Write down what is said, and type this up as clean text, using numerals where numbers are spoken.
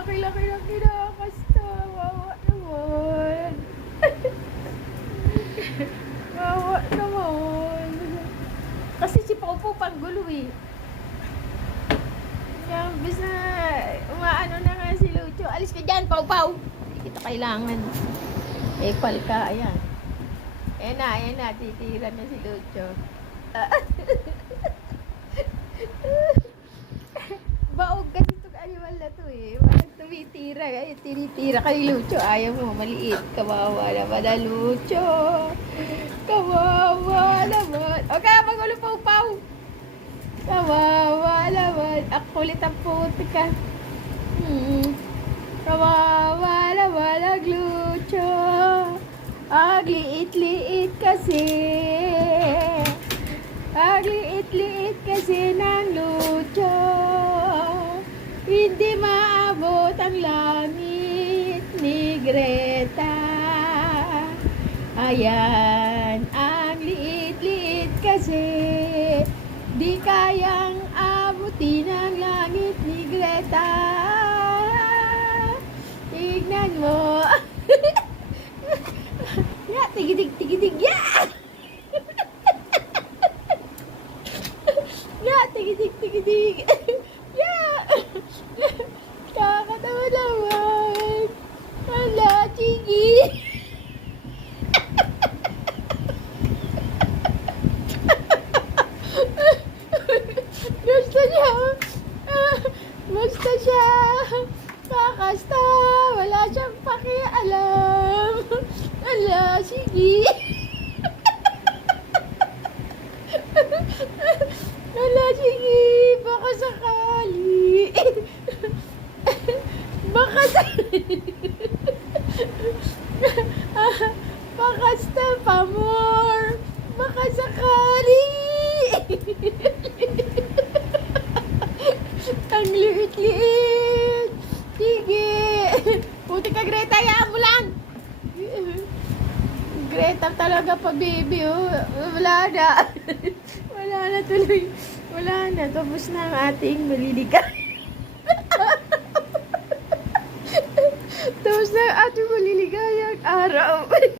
laki-laki na. Kasta, wawa naman. Wawa naman. Kasi si Popo panggulo eh. Kaya bis na umaano na nga si Lucho. Alis ka dyan, Pau-Pau. Hindi kita kailangan. Epal ka, ayan. Ayan na, titira na si Lucho. Baog kasi itong animal na to eh. Walang tumitira. Tinitira kay Lucho. Ayaw mo, maliit. Kawawa naman na Lucho. Kawawa naman. O kaya magulo Pau-Pau. Kawawa naman. Ang kulit ang puti ka. Kawawa naman ang Lucho. Ang liit-liit kasi. Ang liit-liit kasi ng Lucho. Hindi maabot ang langit ni Greta. Ayan, ang liit-liit kasi. Di kayang abutin ang langit ni Greta. Tignan mo. Ya, tigidig, ya! Ya, tigidig. Ya! Kakatawa naman. Hala, Chigi. Gusto siya. Kakasta. Wala siyang pakialam. Hala, sige. Hala, sige. Baka sakali. Baka sakali. Pakasta pa more. Baka sakali. Ang liit-liit. Sige. Puti ka, Greta. Hayaan mo lang. Greta talaga pa, baby. Oh. Wala na. Wala na tuloy. Wala na. Tapos na ang ating maliligayang. Tapos na ang ating maliligayang araw.